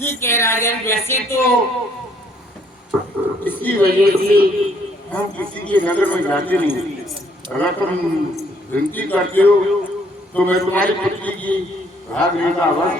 ठीक है राजन, वैसे तो इसकी वजह से हम किसी के नगर में जाते नहीं। अगर तुम विनती करते हो तो मैं तुम्हारी पुत्री की भाग लेने का आवाज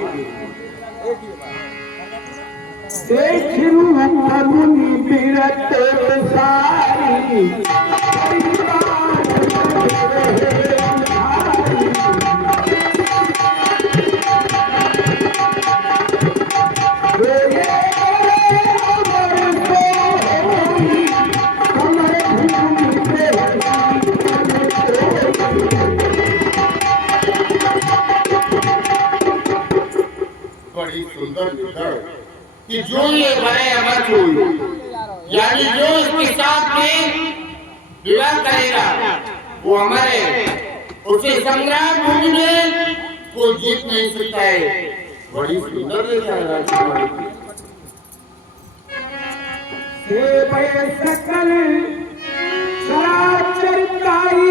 बड़ी सुंदर लिखा है कि जो ये बड़े अमर हुई, यानी जो इसके साथ में विवाह करेगा वो हमारे उसे संग्राम भूमि में कोई जीत नहीं सकता है। बड़ी सुंदर लिखा है राजकुमारी। सकल चराचरताई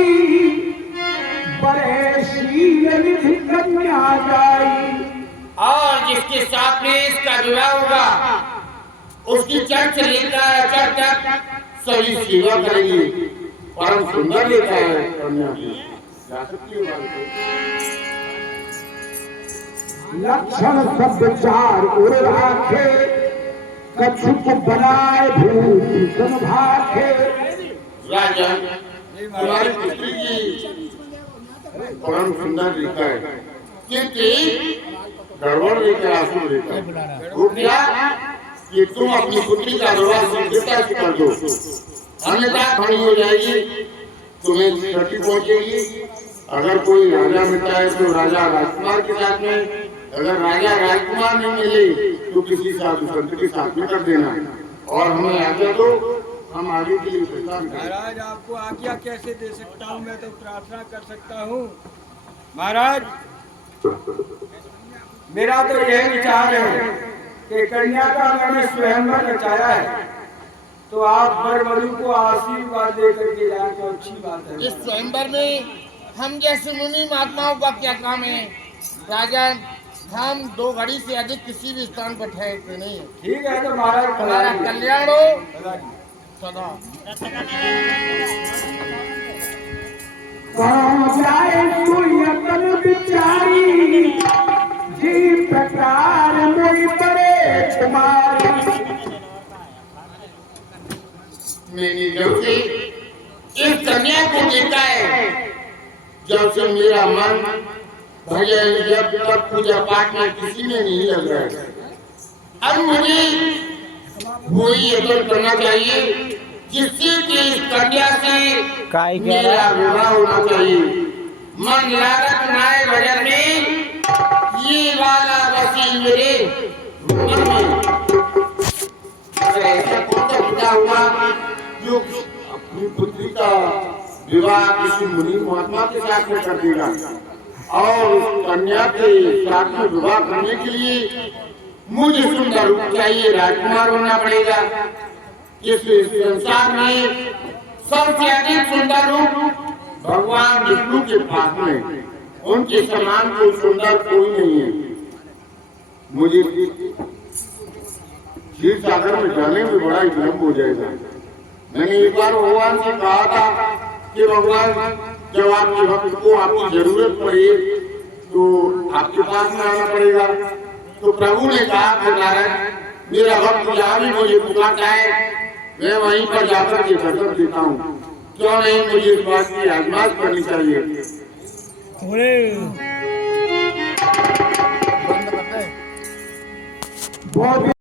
बड़े शील निधि कन्या जाई। और जिसके साथ में इसका विवाह होगा उसकी चर्च लेकर चर्च तक सभी सेवा करेगी। परम सुंदर लेता है कन्या की। लक्षण शब्द चार उड़ राखे कछुक बनाए भूषण भाखे। राजन, तुम्हारी पुत्री की परम सुंदर लिखा है क्योंकि गड़बड़ लेकर आंसू लेकर वो क्या कि तुम अपनी पुत्री का विवाह शीघ्रता से कर दो, अन्यथा खड़ी हो जाएगी, तुम्हें क्षति पहुंचेगी। अगर कोई राजा मिलता है तो राजा राजकुमार के साथ में, अगर राजा राजकुमार नहीं मिले तो किसी साधु संत के साथ में कर देना। और हमें आज्ञा दो, हम आगे के लिए प्रचार करें। महाराज, आपको आज्ञा कैसे दे सकता हूँ? मैं तो प्रार्थना कर सकता हूँ। महाराज, मेरा तो यह विचार है कि कन्या का मैंने स्वयंवर रचाया है, तो आप वर वधू को आशीर्वाद देकर के जाए तो अच्छी बात है। इस स्वयंवर में हम जैसे मुनि महात्माओं का क्या काम है राजन? हम 2 घड़ी से अधिक किसी भी स्थान पर ठहरते नहीं है। ठीक है तो महाराज, हमारा कल्याण हो सदा। जाए सुयतन बिचारी जी प्रकार मोई बड़े कुमारी। मैंने जब से इस कन्या को देखा है, जब से मेरा मन भजन जब तक पूजा पाठ में किसी में नहीं लग रहा है। अब मुझे वही यत्न करना चाहिए जिससे कि इस कन्या से मेरा विवाह होना चाहिए। मन लागत नाय भजन में ये वाला वसी मेरे मन में। अगर ऐसा कौन सा पिता हुआ जो अपनी पुत्री का विवाह किसी मुनि महात्मा के साथ में कर देगा, और उस कन्या के साथ में विवाह करने के लिए मुझे सुंदर रूप चाहिए, राजकुमार होना पड़ेगा। इस संसार में सबसे अधिक सुंदर रूप भगवान विष्णु के पास में, उनके समान कोई सुंदर कोई नहीं है। मुझे क्षीर सागर में जाने में बड़ा विलम्ब हो जाएगा। मैंने एक बार भगवान से कहा था कि भगवान, जब आपके भक्त को आपकी जरूरत पड़े तो आपके पास में आना पड़ेगा। तो प्रभु ने कहा कि नारायण, मेरा भक्त जहाँ भी मुझे पुकारता है मैं वहीं पर जाकर के दर्शन देता हूँ। क्यों नहीं मुझे इस बात की आजमाइश करनी चाहिए।